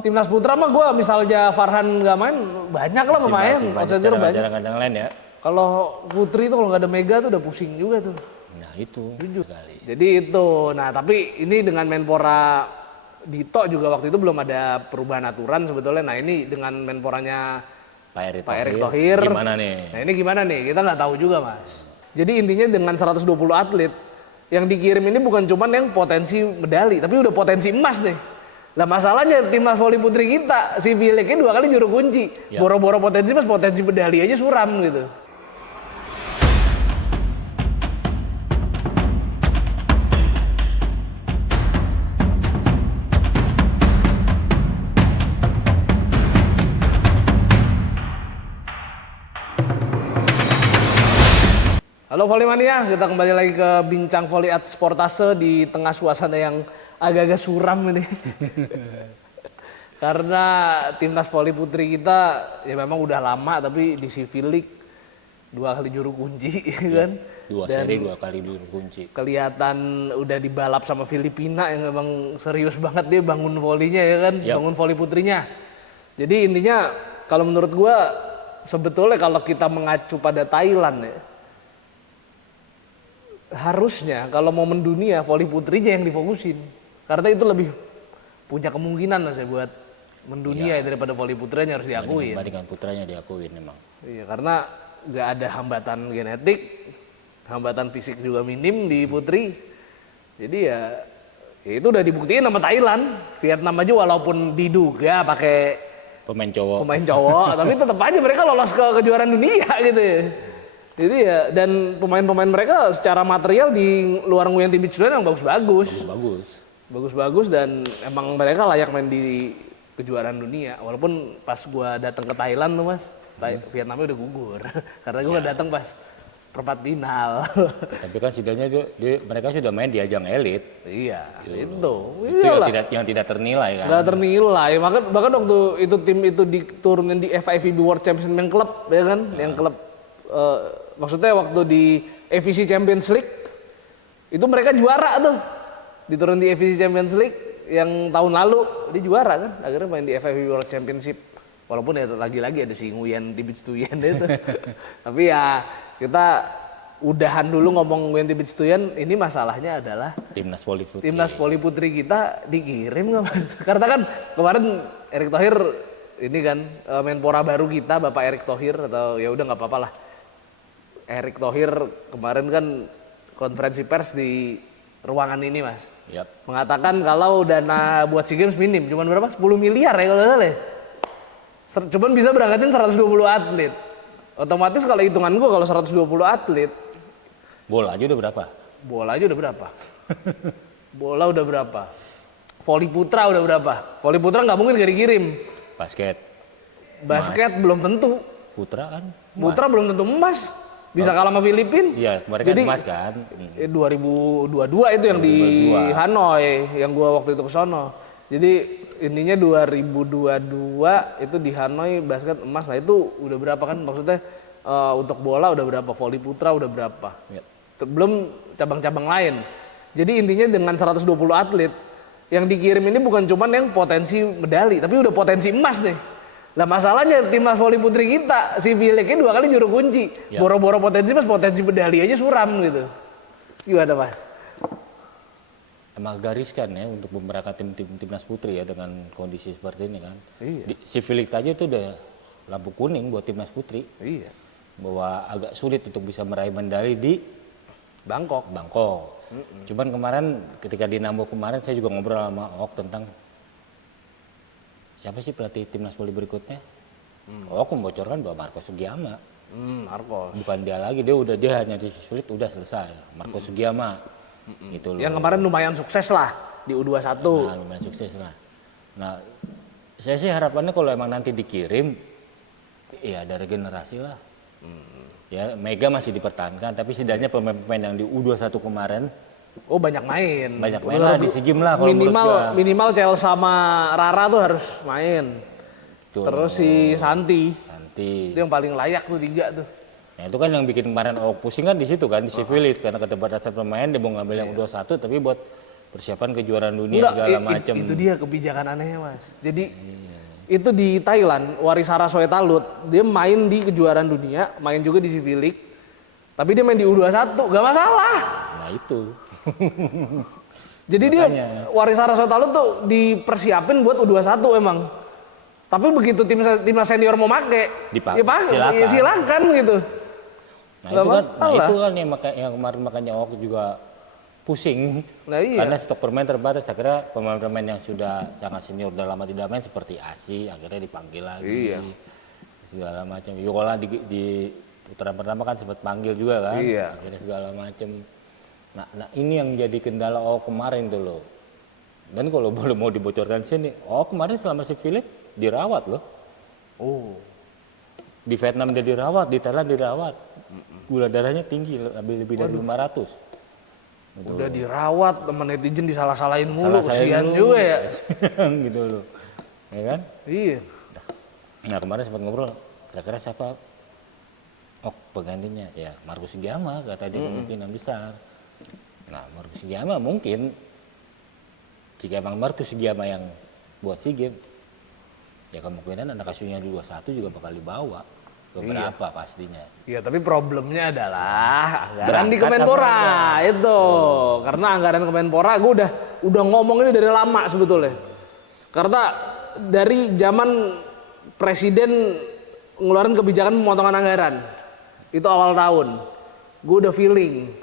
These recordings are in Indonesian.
timnas putra mah gue misalnya Farhan nggak main, banyak lah pemain. Maksudnya banyak. Kadang-kadang lain ya. Kalau putri itu kalau nggak ada Mega tuh udah pusing juga tuh. Nah itu. Kali. Jadi itu. Nah tapi ini dengan Menpora Dito juga waktu itu belum ada perubahan aturan sebetulnya. Nah ini dengan Menporanya Pak Erick Thohir. Gimana nih? Nah ini gimana nih? Kita nggak tahu juga mas. Jadi intinya dengan 120 atlet yang dikirim ini bukan cuma yang potensi medali, tapi udah potensi emas nih. Lah masalahnya timnas voli putri kita, si Vileknya 2 kali juru kunci. Ya. Boro-boro potensi emas, potensi medali aja suram gitu. Halo Volley-mania, kita kembali lagi ke Bincang Volley at Sportase di tengah suasana yang agak-agak suram ini. Karena timnas volley putri kita ya memang udah lama tapi di Civil League 2 kali juru kunci kan. 2 seri 2 kali juru kunci. Kelihatan udah dibalap sama Filipina yang memang serius banget dia bangun volleynya ya kan, bangun volley putrinya. Jadi intinya kalau menurut gua sebetulnya kalau kita mengacu pada Thailand ya, harusnya kalau mau mendunia voli putrinya yang difokusin karena itu lebih punya kemungkinan lah saya buat mendunia daripada voli putranya harus diakuin. Bandingkan putranya diakuin memang. Iya karena nggak ada hambatan genetik, hambatan fisik juga minim di putri. Jadi ya itu udah dibuktiin sama Thailand, Vietnam aja walaupun diduga pakai pemain cowok, tapi tetap aja mereka lolos ke kejuaraan dunia gitu ya. Jadi ya, dan pemain-pemain mereka secara material di luar Nguyen Thi Beach yang bagus-bagus dan emang mereka layak main di kejuaraan dunia. Walaupun pas gua datang ke Thailand tuh mas, Vietnamnya udah gugur karena gua datang pas perempat final. Tapi kan setidaknya mereka sudah main di ajang elit. Iya, itu yang tidak ternilai kan. Nggak ternilai, bahkan waktu itu tim itu diturunin di FIVB World Championship Club ya kan, yang klub maksudnya waktu di AVC Champions League itu mereka juara tuh, diturun di AVC Champions League yang tahun lalu dia juara kan, akhirnya main di FIVB World Championship walaupun ya lagi-lagi ada si Nguyen Thi Beach Thuyen itu. Tapi ya kita udahan dulu ngomong Nguyen Thi Beach Thuyen, ini masalahnya adalah timnas voli putri kita dikirim nggak mas? Karena kan kemarin Erick Thohir ini kan Menpora baru kita Bapak Erick Thohir atau ya udah nggak apa-apa lah. Erick Thohir kemarin kan konferensi pers di ruangan ini mas, mengatakan kalau dana buat SEA Games minim, cuman berapa? 10 miliar ya kalau salah. Cuman bisa berangkatin 120 atlet. Otomatis kalau hitungan gua kalau 120 atlet, bola aja udah berapa? Bola udah berapa? Voli putra udah berapa? Voli putra nggak mungkin gak dikirim. Basket belum tentu. Putra belum tentu emas. Bisa kalah sama Filipina. Iya, kemarin kan emas kan. 2022 itu yang 2022. Di Hanoi, yang gua waktu itu ke sono. Jadi intinya 2022 itu di Hanoi basket emas. Nah itu udah berapa kan maksudnya untuk bola udah berapa, voli putra udah berapa. Belum cabang-cabang lain. Jadi intinya dengan 120 atlet yang dikirim ini bukan cuma yang potensi medali, tapi udah potensi emas nih. Lah masalahnya timnas voli putri kita, si Vileknya 2 kali juru kunci. Boro-boro potensi mas, potensi medali aja suram gitu. Gimana mas? Emang agak riskan ya untuk memberangkatkan timnas putri ya dengan kondisi seperti ini kan. Si Vilek aja itu udah lampu kuning buat timnas putri. Bahwa agak sulit untuk bisa meraih medali di Bangkok. Cuman kemarin ketika di Nambo kemarin saya juga ngobrol sama Ok tentang siapa sih pelatih timnas voli berikutnya? Ok membocorkan bahwa Marco Sugiyama. Bukan dia lagi, dia hanya di sulit udah selesai. Marco Sugiyama. Gitu loh. Yang kemarin lumayan sukses lah di U21. Nah, lumayan sukses lah. Nah, saya sih harapannya kalau emang nanti dikirim ya ada regenerasi lah. Ya Mega masih dipertahankan, tapi setidaknya pemain-pemain yang di U21 kemarin banyak main lah di SEA Games lah kalau minimal Cel sama Rara tuh harus main. Terus si Santi itu yang paling layak tuh 3 tuh. Nah itu kan yang bikin kemarin pusing kan di situ kan di Civil League karena keterbatasan pemain dia mau ngambil yang U21 tapi buat persiapan kejuaraan dunia segala macam. Itu dia kebijakan anehnya Mas. Jadi itu di Thailand, Warisara Soetalut, dia main di kejuaraan dunia, main juga di Civilik, tapi dia main di U21, gak masalah. Nah itu. Jadi dia Warisara Soetalut tuh dipersiapin buat U21 emang. Tapi begitu timnas senior mau make, silakan gitu. Nah itu kan yang kemarin makanya aku juga pusing. Nah, iya. Karena stok pemain terbatas. Akhirnya pemain-pemain yang sudah sangat senior udah lama tidak main seperti Asi akhirnya dipanggil lagi. Iya. Segala macam. Yola di putaran pertama kan sempat panggil juga kan. Iya. Akhirnya segala macam. Nah ini yang jadi kendala kemarin tuh loh. Dan kalau boleh mau dibocorkan sini, kemarin selama si Philip dirawat loh. Oh. Di Vietnam dia dirawat, di Thailand dirawat. Gula darahnya tinggi, lebih dari 500. Udah dirawat, teman netizen disalah-salahin mulu, kesian juga ya. Gitu loh. Ya kan? Iya. Nah kemarin sempat ngobrol, kira-kira siapa? Penggantinya ya Markus Giama, kata dia kemungkinan besar. Nah Markus Giama mungkin, jika emang Markus Giama yang buat SEA Games, ya kemungkinan anak asuhnya di 21 juga bakal dibawa. Beberapa pastinya. Iya, tapi problemnya adalah anggaran di Kemenpora itu. Karena anggaran Kemenpora gue udah ngomong ini dari lama sebetulnya. Karena dari zaman presiden ngeluarin kebijakan pemotongan anggaran. Itu awal tahun. Gue udah feeling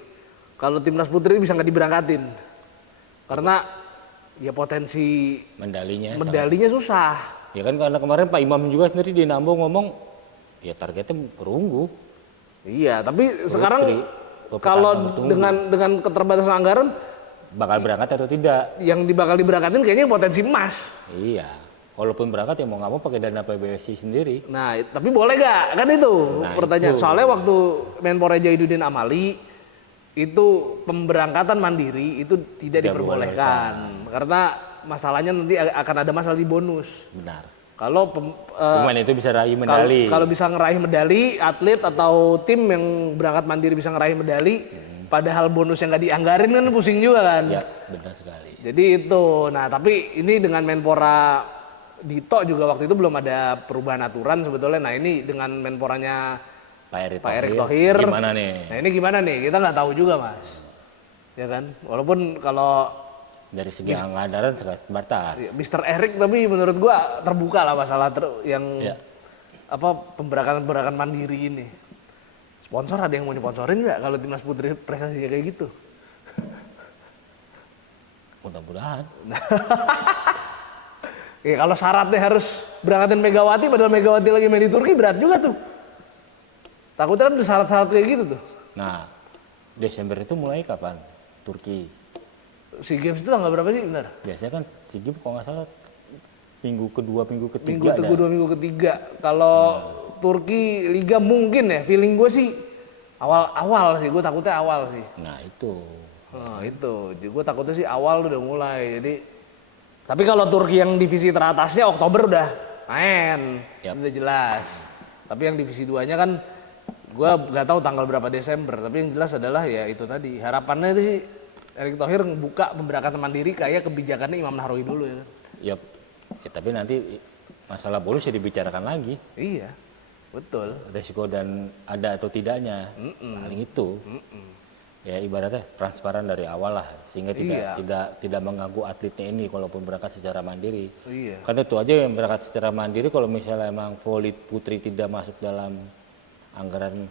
kalau timnas putri bisa nggak diberangkatin. Karena ya potensi medalinya susah. Ya kan karena kemarin Pak Imam juga sendiri di Nambo ngomong ya targetnya perunggu. Iya, tapi sekarang kalau dengan keterbatasan anggaran bakal berangkat atau tidak? Yang bakal diberangkatin kayaknya potensi emas. Iya, walaupun berangkat ya mau nggak mau pakai dana PBSI sendiri. Nah, tapi boleh nggak? Kan itu pertanyaan. Itu. Soalnya waktu Menpora Jainuddin Amali itu pemberangkatan mandiri itu tidak diperbolehkan. Karena masalahnya nanti akan ada masalah di bonus. Benar. Kalau pemain itu bisa raih medali. Kalau bisa ngeraih medali, atlet atau tim yang berangkat mandiri bisa ngeraih medali, padahal bonus yang nggak dianggarin kan pusing juga kan. Ya, benar sekali. Jadi itu, nah tapi ini dengan Menpora Dito juga waktu itu belum ada perubahan aturan sebetulnya. Nah ini dengan Menporanya Pak Erick Thohir, gimana nih? Nah ini gimana nih? Kita nggak tahu juga Mas, ya kan? Walaupun kalau dari segi anggaran sangat terbatas. Mr. Erick tapi menurut gua terbuka lah masalah pemberangkatan mandiri ini. Sponsor ada yang mau sponsorin nggak kalau timnas putri prestasinya kayak gitu? Mudah-mudahan. Ya kalau syaratnya harus berangkatin Megawati padahal Megawati lagi main di Turki berat juga tuh. Takutnya kan syarat-syarat kayak gitu tuh. Nah, Desember itu mulai kapan? Turki. SEA Games itu tanggal berapa sih benar? Biasanya kan SEA Games kalau nggak salah minggu kedua, minggu ketiga. Minggu ketiga. Kalau Turki Liga mungkin ya, feeling gue sih awal sih, gue takutnya awal sih. Nah itu. Gue takutnya sih awal udah mulai. Jadi, tapi kalau Turki yang divisi teratasnya Oktober udah main, udah jelas. Tapi yang divisi 2-nya kan, gue nggak tahu tanggal berapa Desember. Tapi yang jelas adalah ya itu tadi harapannya itu sih. Erick Thohir buka pemberangkatan mandiri kayak kebijakannya Imam Nahrawi dulu ya. Ya, tapi nanti masalah bonus ya dibicarakan lagi. Iya, betul. Resiko dan ada atau tidaknya, paling itu. Ya ibaratnya transparan dari awal lah, sehingga tidak mengganggu atletnya ini kalaupun berangkat secara mandiri. Iya. Karena itu aja yang berangkat secara mandiri kalau misalnya emang voli putri tidak masuk dalam anggaran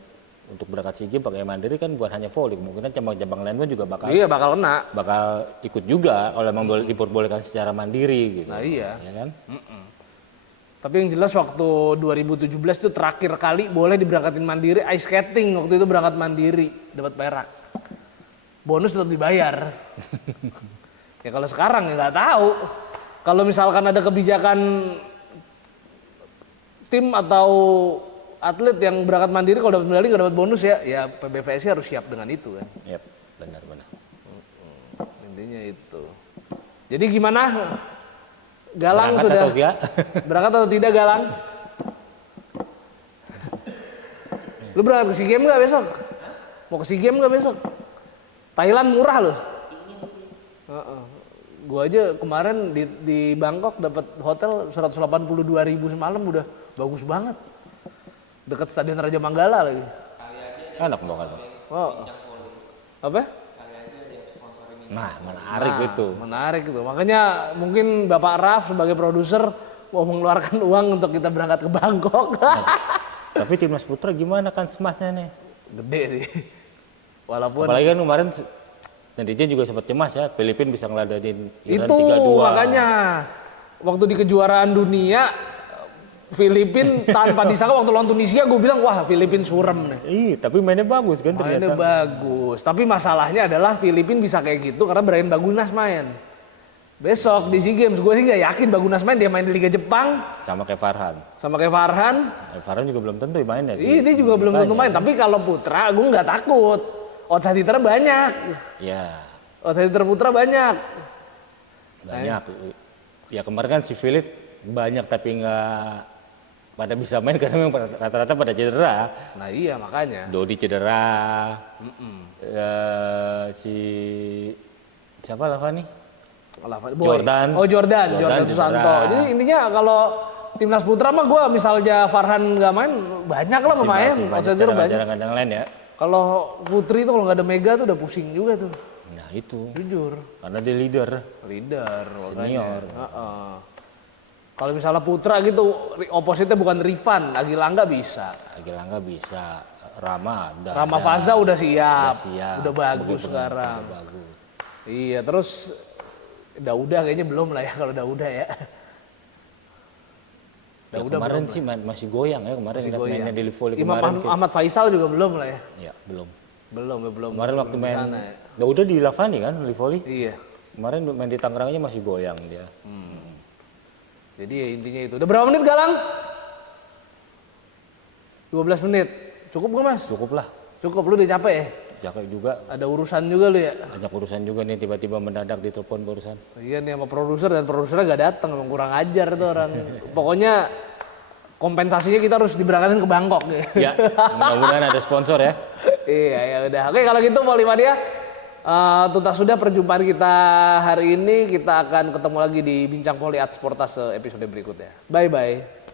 untuk berangkat SEA Games pakai mandiri kan bukan hanya voli, kemungkinan cabang-cabang lain pun juga bakal kena, bakal ikut juga kalau memang diperbolehkan secara mandiri gitu. Nah iya, ya kan? Tapi yang jelas waktu 2017 itu terakhir kali boleh diberangkatin mandiri ice skating, waktu itu berangkat mandiri dapat perak, bonus tetap dibayar. Ya kalau sekarang ya nggak tahu. Kalau misalkan ada kebijakan tim atau atlet yang berangkat mandiri kalau dapat medali nggak dapat bonus ya PBVSI harus siap dengan itu kan. Yap, benar-benar. Intinya itu. Jadi gimana? Galang berangkat sudah atau tidak? Berangkat atau tidak Galang? Lu berangkat ke SEA Games nggak besok? Mau ke SEA Games nggak besok? Thailand murah loh. Gua aja kemarin di Bangkok dapat hotel 182.000 semalam udah bagus banget. Dekat Stadion Raja Manggala lagi. Enak banget. Oh. Apa? Nah, menarik itu. Menarik itu. Makanya mungkin Bapak Raf sebagai produser mau mengeluarkan uang untuk kita berangkat ke Bangkok. Tapi timnas putra gimana kan semasnya nih? Gede sih. Walaupun apalagi kan kemarin netizen juga sempat cemas ya, Filipina bisa ngeladenin Iran itu 3-2. makanya waktu di kejuaraan dunia Filipina tanpa disangka waktu lawan Tunisia gue bilang wah Filipina surem nih. Iya, tapi mainnya bagus kan ternyata. Mainnya bagus, tapi masalahnya adalah Filipina bisa kayak gitu karena Bryan Bagunas main. Besok di SEA Games gue sih nggak yakin Bagunas main, dia main di Liga Jepang. Sama kayak Farhan. Sama kayak Farhan. Farhan juga belum tentu mainnya. Iya dia juga belum tentu main, tapi kalau putra gue nggak takut. Outside hitter banyak. Iya. Outside hitter putra banyak. Banyak. Ya kemarin kan si Philip banyak tapi nggak pada bisa main karena memang rata-rata pada cedera. Nah iya makanya. Dodi cedera. Si siapa lah nih? Jordan. Oh Jordan Susanto. Jadi intinya kalau timnas putra mah gue misalnya Farhan nggak main banyak lah pemain. Outside hitter banyak. Kadang-kadang lain ya. Kalau Putri itu kalau nggak ada Mega tuh udah pusing juga tuh. Nah itu. Jujur. Karena dia leader. Senior. Kalau misalnya Putra gitu, opositnya bukan Rifan, Agilangga bisa. Rama udah. Rama Faza udah siap. Udah bagus sekarang. Udah bagus. Iya, terus Dauda kayaknya belum lah ya kalau Dauda ya. Ya, kemarin sih masih goyang ya kemarin masih mainnya di volley Imam kemarin. Ahmad Faisal juga belum lah ya. Ya, belum. Belum. Kemarin waktu main sana, ya. Dauda di Lavani kan di volley. Iya. Kemarin main di Tangerang aja masih goyang dia. Jadi ya intinya itu. Udah berapa menit Galang? 12 menit. Cukup gak Mas? Cukup lah. Cukup, lu udah capek ya? Capek juga. Ada urusan juga lu ya? Banyak urusan juga nih tiba-tiba mendadak ditelepon barusan. Iya nih sama produser dan produsernya gak datang, emang kurang ajar tuh orang. Pokoknya kompensasinya kita harus diberangkatin ke Bangkok nih. Ya, mudah-mudahan ada sponsor ya. Iya ya udah. Oke kalau gitu Polimania, tuntas sudah perjumpaan kita hari ini. Kita akan ketemu lagi di Bincang Poli at Sportas episode berikutnya. Bye bye.